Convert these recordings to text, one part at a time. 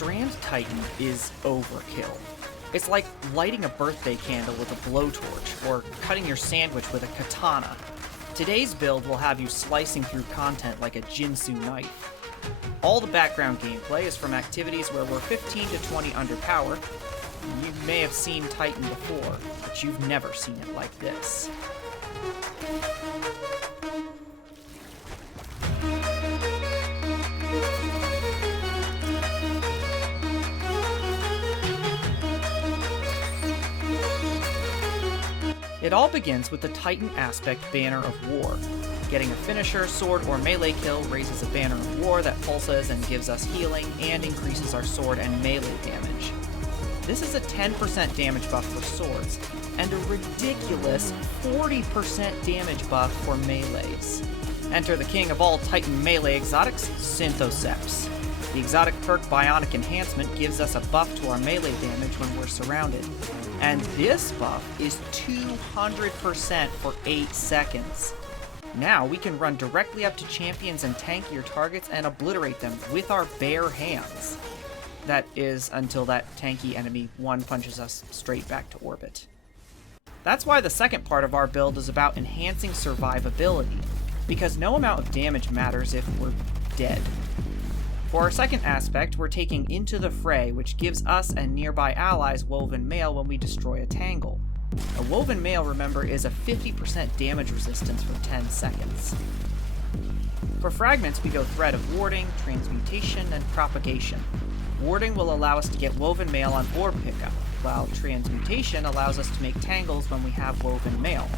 Strand Titan is overkill. It's like lighting a birthday candle with a blowtorch, or cutting your sandwich with a katana. Today's build will have you slicing through content like a Jinsu knife. All the background gameplay is from activities where we're 15 to 20 under power. You may have seen Titan before, but you've never seen it like this. It all begins with the Titan aspect Banner of War. Getting a finisher, sword, or melee kill raises a Banner of War that pulses and gives us healing and increases our sword and melee damage. This is a 10% damage buff for swords, and a ridiculous 40% damage buff for melees. Enter the king of all Titan melee exotics, Synthoceps. The exotic perk Bionic Enhancement gives us a buff to our melee damage when we're surrounded. And this buff is 200% for 8 seconds. Now we can run directly up to champions and tankier targets and obliterate them with our bare hands. That is until that tanky enemy one punches us straight back to orbit. That's why the second part of our build is about enhancing survivability, because no amount of damage matters if we're dead. For our second aspect, we're taking Into the Fray, which gives us and nearby allies Woven Mail when we destroy a Tangle. A Woven Mail, remember, is a 50% damage resistance for 10 seconds. For fragments, we go Thread of Warding, Transmutation, and Propagation. Warding will allow us to get Woven Mail on orb pickup, while Transmutation allows us to make Tangles when we have Woven Mail.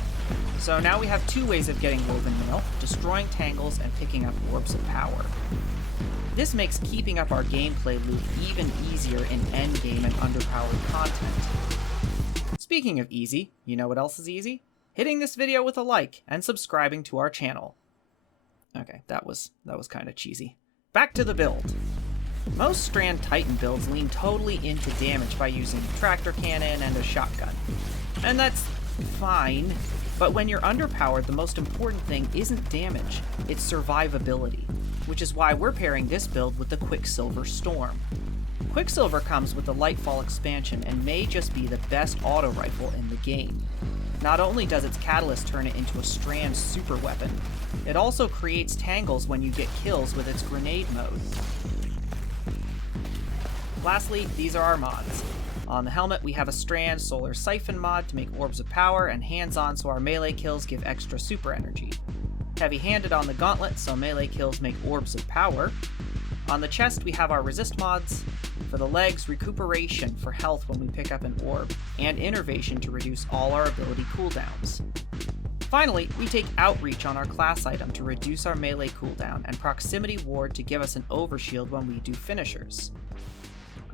So now we have two ways of getting Woven Mail, destroying Tangles and picking up Orbs of Power. This makes keeping up our gameplay loop even easier in endgame and underpowered content. Speaking of easy, you know what else is easy? Hitting this video with a like and subscribing to our channel. Okay, that was kind of cheesy. Back to the build. Most Strand Titan builds lean totally into damage by using Tractor Cannon and a shotgun. And that's fine, but when you're underpowered, the most important thing isn't damage, it's survivability, which is why we're pairing this build with the Quicksilver Storm. Quicksilver comes with the Lightfall expansion and may just be the best auto rifle in the game. Not only does its catalyst turn it into a Strand super weapon, it also creates tangles when you get kills with its grenade mode. Lastly, these are our mods. On the helmet, we have a Strand Solar Siphon mod to make Orbs of Power, and hands-on so our melee kills give extra super energy. Heavy-handed on the gauntlet, so melee kills make Orbs of Power. On the chest, we have our resist mods. For the legs, recuperation for health when we pick up an orb, and innervation to reduce all our ability cooldowns. Finally, we take outreach on our class item to reduce our melee cooldown, and proximity ward to give us an overshield when we do finishers.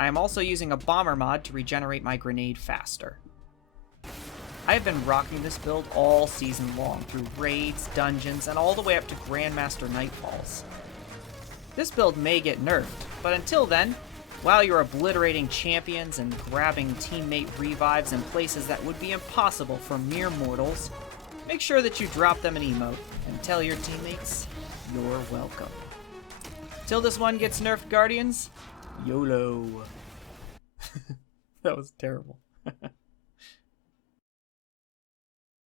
I am also using a bomber mod to regenerate my grenade faster. I have been rocking this build all season long through raids, dungeons, and all the way up to Grandmaster Nightfalls. This build may get nerfed, but until then, while you're obliterating champions and grabbing teammate revives in places that would be impossible for mere mortals, make sure that you drop them an emote and tell your teammates you're welcome. Till this one gets nerfed, Guardians, YOLO. That was terrible.